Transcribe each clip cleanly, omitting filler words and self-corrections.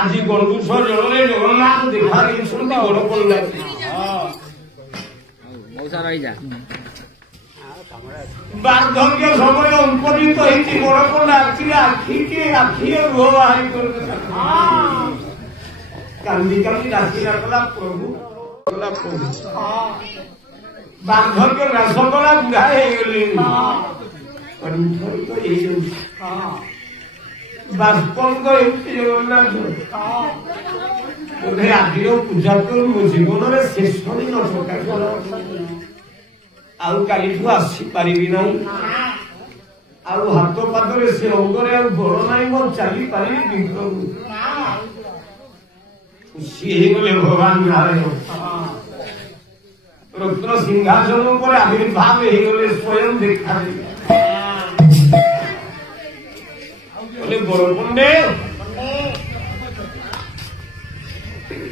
আজি গণ্ডুষ জলরে জগন্নাথ দেখা দিয়েছেন বড় কন্যা বার্ধক্য সময় উপনীত হয়েছি বড় কন্যা আখিকে আখিয়ে রোহ বাহারি করতে কান্দি কান্দি ডাকিলা কলা প্রভু বার্ধক্য হ্রাস করা বুড়া হয়ে গেলেন বাষ্পন্দ এমতি জগন্নাথ বোধে আজিও পূজা করি মো জীবনের শেষ দিন প্রকাশ ଆଉ କାଲିଠୁ ଆସିପାରିବି ନାହିଁ ଆଉ ହାତ ପାଦରେ ସେ ଅଙ୍ଗରେ ଆଉ ଗୋଡ଼ ନାହିଁ ମୁଁ ଚାଲିପାରିବି ପ୍ରଭୁ ଖୁସି ହେଇଗଲେ ଭଗବାନ ନାରାୟଣ ରତ୍ନ ସିଂହାସନ ଉପରେ ଆବିର୍ଭାବ ହେଇଗଲେ ସ୍ୱୟଂ ଦେଖାଦେଲେ बोले बड़ पंडे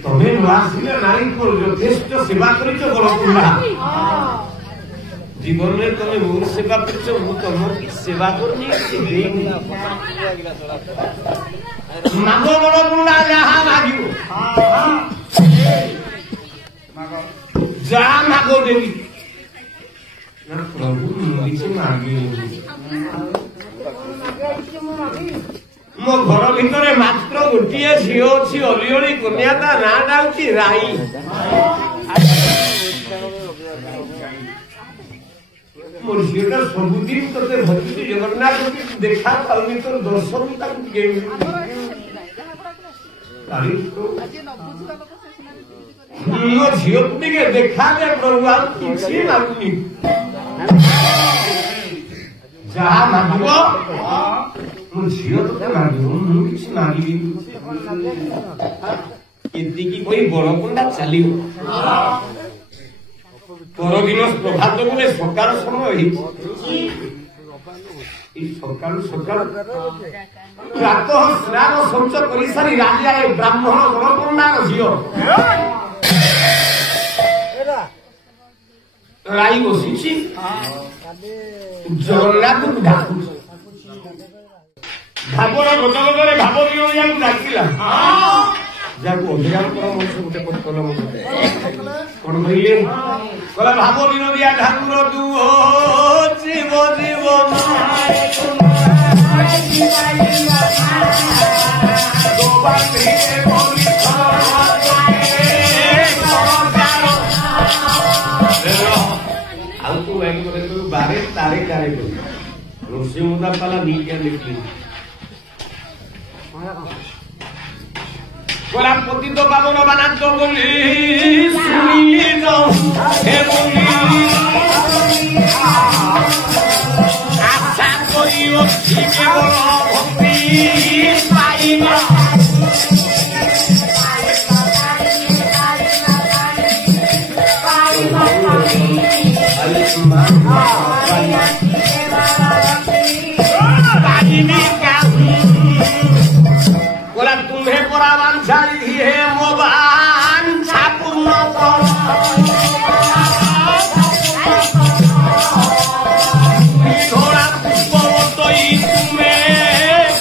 तमें नुआसिले नारी को यथेष्ट सेवा करिଛ बड़ पंडा जीवन में तमें मोर सेवा करिଛ मु तमर की सेवा करनी मागो बड़ पंडा जहाँ मागियो जहाँ मागो देवी प्रभु मुझे मागे मो घर भीतर मात्र गोटे झील अच्छी अलिअली कन्या ता नाटा हूँ राई मो झीलटा सबुदिन ते भजु जगन्नाथ देखा पाऊनी तोर दर्शन मो झील टे देखा दे प्रभु आ किसी मागुनी जहाँ मांग झील तो मांग किसी मांगी एतिकी कोई बड़ पंडा चली परदिन प्रभात बोले सकाल समय सकाल सकाल प्रातः स्नान शौच कर सारी राजा ब्राह्मण बड़ पंडार झील राई बसी जगन्नाथ डाकु भावर गतगतरे भाव विनोदिया डाकिला जाको अभिराम परामर्श गोटे कल कौन कहले कला भाव विनोदिया ठाकुर तू जीव जीवन बारे तारे तारे रोसे मुदा पाला नीटिया लिखली कोला पतित पावन बानांत बोली सुनी जाओ हे बोली आशा करियो केवल भक्ति पाइबा बोला तुम्हें बड़ा वांछा है वो वांछा पूर्ण थोड़ा पुष्प तो ही तुम्हें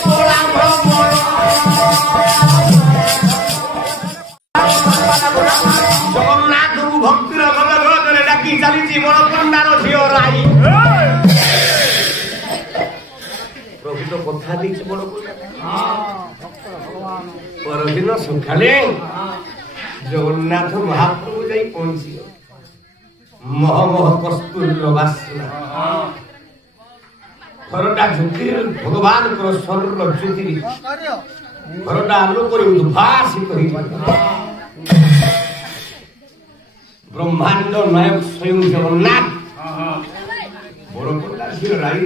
बड़ा भ्रमण जगन्नाथ भक्तिर गदगदरे डाकी चली बड़ पंडार झील राई प्रभु तो कथा दी बड़ परदिन सकाले जगन्नाथ महाप्रभु जाई पहुंची मह मह कस्तूरी बासना घरटा ज्योति भगवान स्वर्ण ज्योति घरटा आलोक उद्भासित ब्रह्मांड नायक स्वयं जगन्नाथ बड़ पंडा झील राई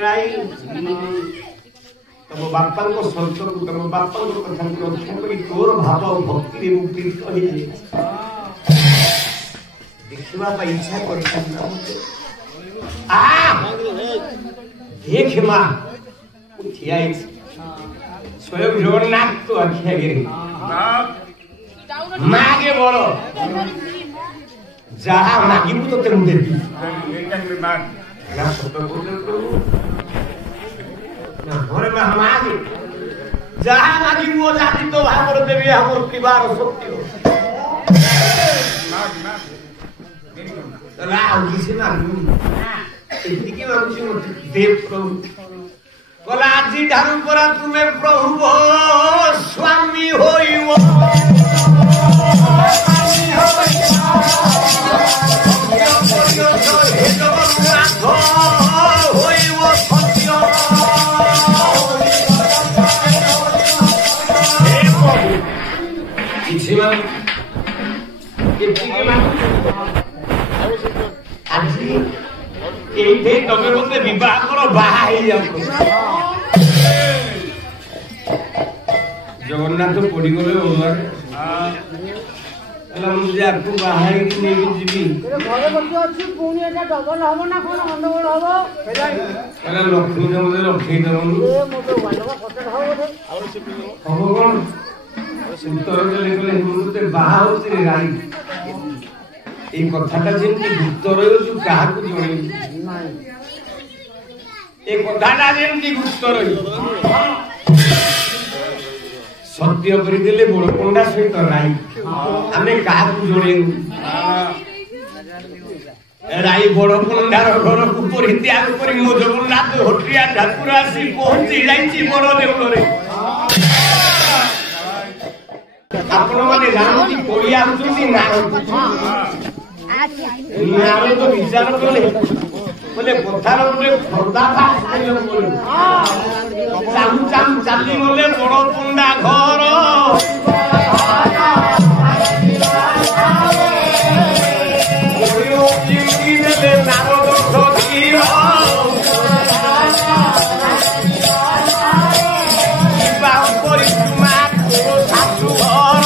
राई तम बापा संत तम बापा कथा रक्षा कर तोर भाव भक्ति मुक्ति देखा इच्छा कर देख माँ ठिया स्वयं जगन्नाथ तो आखि आगे मागे बड़ जहाँ मागिबू तो तेन देवी सत घरे मागे ଯାହା ମାଗିବ ଜାତି ତ ଭାବରେ ଦେବି ଆମର ପିବାର ଶକ୍ତି ଆଉ କିଛି ମାଗୁନି ଏତିକି ମାଗୁଛି ଦେବ ପ୍ରଭୁ କହିଲା ଆଜି ଠାରୁ ପରା ତୁମେ ପ୍ରଭୁ ସ୍ୱାମୀ ହୋଇବ ଆଜି এইটি তবে মধ্যে বিবাহ করো বাহা হয়ে যাও জগন্নাথ পড়িগলে ওলারে ହେଲା ମୁଁ ଯେ ଆକୁ ବାହା ହେଇକି ନେଇକି ଯିବି ଘରେ ବସି ଅଛି ପୁଣି ଏଟା ଡବଲ ହବ ନା କଣ ଗଣ୍ଡଗୋଳ ହବ ହେଲା ଲକ୍ଷ୍ମୀ ମତେ ରଖେଇ ଦେବନି ହବ କଣ ଉତ୍ତର ଦେଲେ କହିଲେ ମତେ ବାହା ହଉଛି ରେ ରାଇ এই কথাটা যেমনি গুপ্ত রয়েছে কাহাକୁ জଣାইবি এই কথাটা যেমনি গুপ্ত রয়েছে সত্য କରିଦେଲେ ବଳକଣ୍ଡା ସହିତ ରାଇ ଆମେ କାହାକୁ ଜଣାଇବୁ ରାଇ ବଳକଣ୍ଡାର ଘରକୁ ପରିତ୍ୟାଗ କରି ମୋ ଜଗନ୍ନାଥ ହଟିଆ ଠାକୁର ଆସି ପହଞ୍ଚି ଯାଇଛି ବଡ଼ ଦେଉଳରେ ଆପଣମାନେ ଜାଣନ୍ତି ପଡ଼ିଆ ହଉଛନ୍ତି ନାମ ତ ବିଚାର କଲେ ବୋଲେ କଥାର ଗୋଟେ ଖର୍ଦ୍ଧା ଚାଲୁ ଚାଲୁ ଚାଲି ଗଲେ ବଡ଼ ପଣ୍ଡା ଘର ନାରଦ ସଖୀର ପରିକ୍ରମା ଶାଶୁ ଘର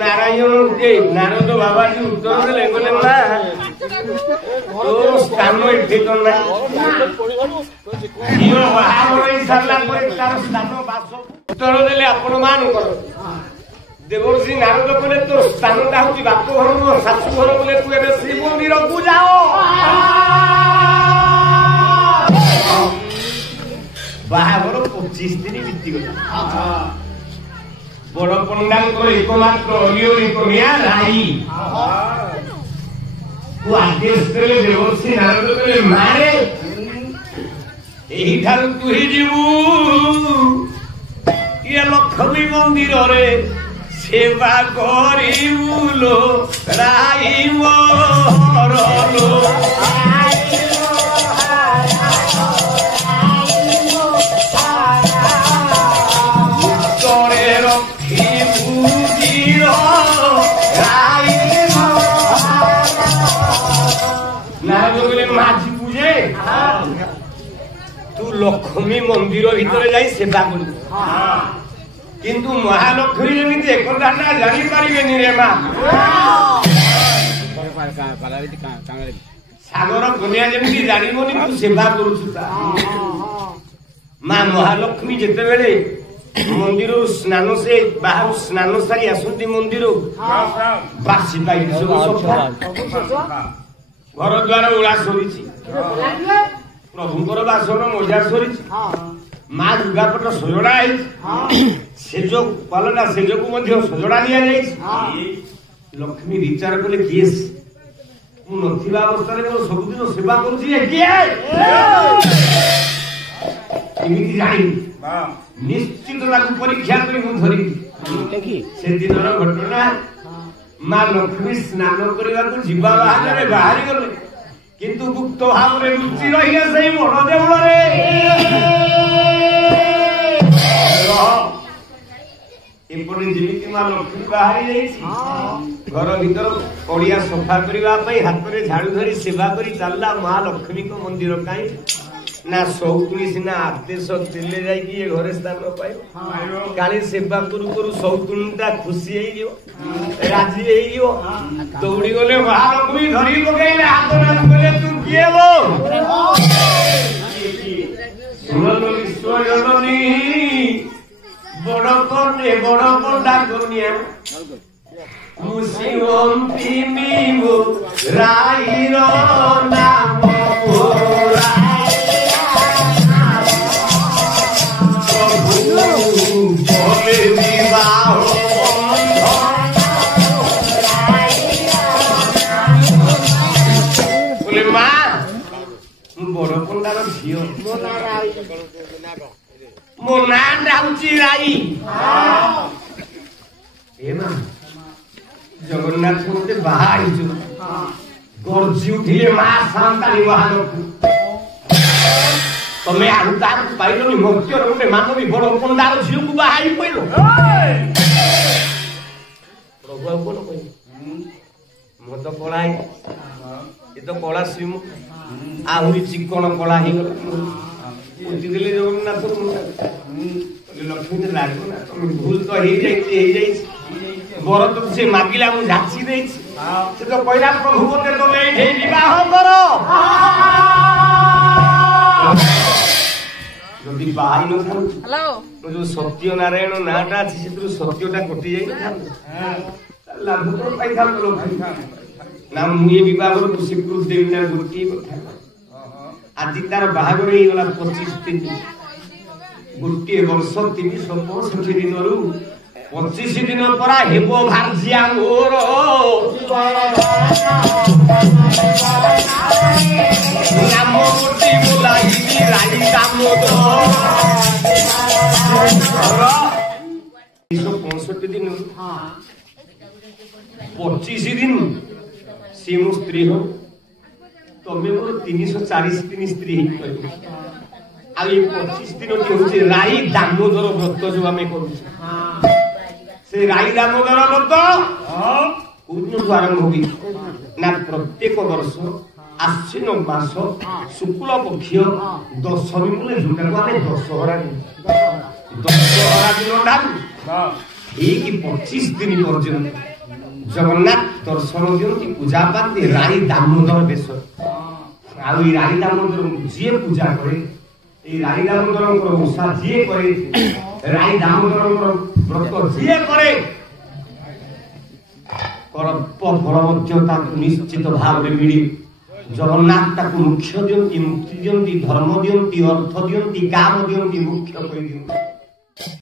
নারায়ণ নারদ বাবাজি উত্তর দেলে বলে না তোর স্থান এଠି তো না ଝିଅ ବାହାଘର ହେଇ ସାରିଲା ପରେ ତାର ସ୍ଥାନ ବାସ ଉତ୍ତର ଦେଲେ ଆପଣ ମାନଙ୍କର ଦେବର୍ଷି ନାରଦ କହିଲେ ତୋର ସ୍ଥାନଟା ହଉଛି ବାପ ଘର ନୁହଁ ଶାଶୁ ଘର ବୋଲେ ତୁ ଏବେ ଶ୍ରୀମନ୍ଦିରକୁ ଯାଅ ବାହାଘର 25 ଦିନ ବିତିଗଲା ବଡ଼ ପଣ୍ଡାଙ୍କର ଏକମାତ୍ର ଅଲିଓରି କନ୍ୟା ରାଇ ଆଦେଶ ଦେଲେ ଦେବର୍ଷି ନାରଦ କହିଲେ ମାରେ ଏହିଠାରୁ ତୁ ଯିବୁ ଇଏ ଲକ୍ଷ୍ମୀ ମନ୍ଦିରରେ ସେବା କରିବୁ ଲୋ ରାଇ ମୋର ଲୋ মাঝি বুঝে তু লক্ষ্মী মন্দির ভিতরে যাই সেবা করবি কিন্তু মহালক্ষ্মী যেମିତି একথাটা জানিপারিবেনি রে মা সাগর কন্যা যেମିତି জানিবনি তু সেবা করুଛୁ তা মা মহালক্ষ্মী যেତେବେଳେ ମନ୍ଦିରରୁ ସ୍ନାନ ସେ ବାହାରୁ ସ୍ନାନ ସାରି ଆସନ୍ତି ମନ୍ଦିର ବାସି ପାଇ ସବୁ ସଫା ଘର ଦ୍ୱାର ଓଳା ସରିଛି ପ୍ରଭୁଙ୍କର ବାସନ ମଜା ସରିଛି ମା ଦୁର୍ଗାପଟ ସଜଡ଼ା ହେଇଛି ସେଜ ପାଲଟା ସେଜକୁ ମଧ୍ୟ ସଜଡ଼ା ଦିଆଯାଇଛି ଲକ୍ଷ୍ମୀ ବିଚାର କଲେ କିଏ ମୁଁ ନଥିବା ଅବସ୍ଥାରେ ମୋର ସବୁଦିନ ସେବା କରୁଛି କିଏ ଏମିତି ଜାଣିନି ନିଶ୍ଚିତ ତାକୁ ପରୀକ୍ଷା କରି ମୁଁ ଧରିବି ସେଦିନର ଘଟଣା ମା ଲକ୍ଷ୍ମୀ ସ୍ନାନ କରିବାକୁ ଯିବା ବାହାନରେ ବାହାରି ଗଲେ କିନ୍ତୁ ଗୁପ୍ତ ଭାବରେ ଲୁଚି ରହିଲେ ସେଇ ବଡ଼ ଦେଉଳରେ ଏପଟେ ଯେମିତି ମା ଲକ୍ଷ୍ମୀ ବାହାରି ଯାଇଛି ଘର ଭିତର ପଡ଼ିଆ ସଫା କରିବା ପାଇଁ ହାତରେ ଝାଡୁ ଧରି ସେବା କରି ଚାଲିଲା ମା ଲକ୍ଷ୍ମୀଙ୍କ ମନ୍ଦିର କାହିଁ ନା ସଉତୁଣୀ ସିନା ଆଦେଶ ଦେଲେ ଯାଇକି ଏ ଘରେ ସ୍ଥାନ ପାଇବ କାଳେ ସେବା କରୁ କରୁ ସଉତୁଣୀଟା ଖୁସି ହେଇଯିବ ରାଜି ହେଇଯିବ ଦୌଡ଼ି ଗଲେ ମହାଲକ୍ଷ୍ମୀ ଧରି ପକେଇଲେ ହାତ ନାମ କଲେ ତୁ କିଏ ବୋ ବିଶ୍ୱ ଜନନୀ ବଡ଼ କନେ ବଡ଼ ପଣ୍ଡା दुनिया मुसिवंती नीमु राईरो नाम बोले विवाह बोले माँ बड़ पंडार झील मो ना राउची राई जगन्नाथ गोटे बाहर गरजी उठिले माँ सांताली महानकू तमे आरु तार पाइलोनी मर्त्यर गोटे मानवी बड़ पंडार झील को बाहर पैल प्रभु आ कौन कह मो तो कला ये तो कला श्रीमु आहरी चिकन कला ही बुझीदेले जगन्नाथ लक्ष्मी लागो ना तुम भूल तो हो जाए बर तो से मागिला मु झांसी दे से तो कहला प्रभु मते तो ले विवाह करो जदि बाई न था हेलो जो सत्य नारायण नाटा अछि से सत्यटा कटि जाई लागू तो पाई था लोग ना मुए विवाह को स्वीकृत देवी ना गोटी कथा आज तार बाहागर ही गला 25 दिन गोटे वर्ष 365 दिन रु 25 दिन परा हेबो भारजिया मोर नाम गोटी बुलाई राई दामोदर 365 दिन 25 दिन सी मो स्त्री हो तमे मोर 340 दिन स्त्री आ 25 दिन हूँ राई दामोदर व्रत जो आम करू से राई दामोदर व्रत कौन आरंभ हुई ना प्रत्येक वर्ष आश्विन मास शुक्ल पक्ष दशमी बोले जोटा को आम दशहरा दिन ठीक 25 दिन पर्यंत जगन्नाथ दर्शन दिखती पूजा पाती राई दामोदर बेश आई राई दामोदर जी पूजा करे राई दामोदर ओषा जी करे राई दामोदर व्रत जी करे फल निश्चित भाव में मिले जगन्नाथ मुख्य दियंती मुक्ति दियंती धर्म दियंती अर्थ दियंती काम दियंती मुख्य कर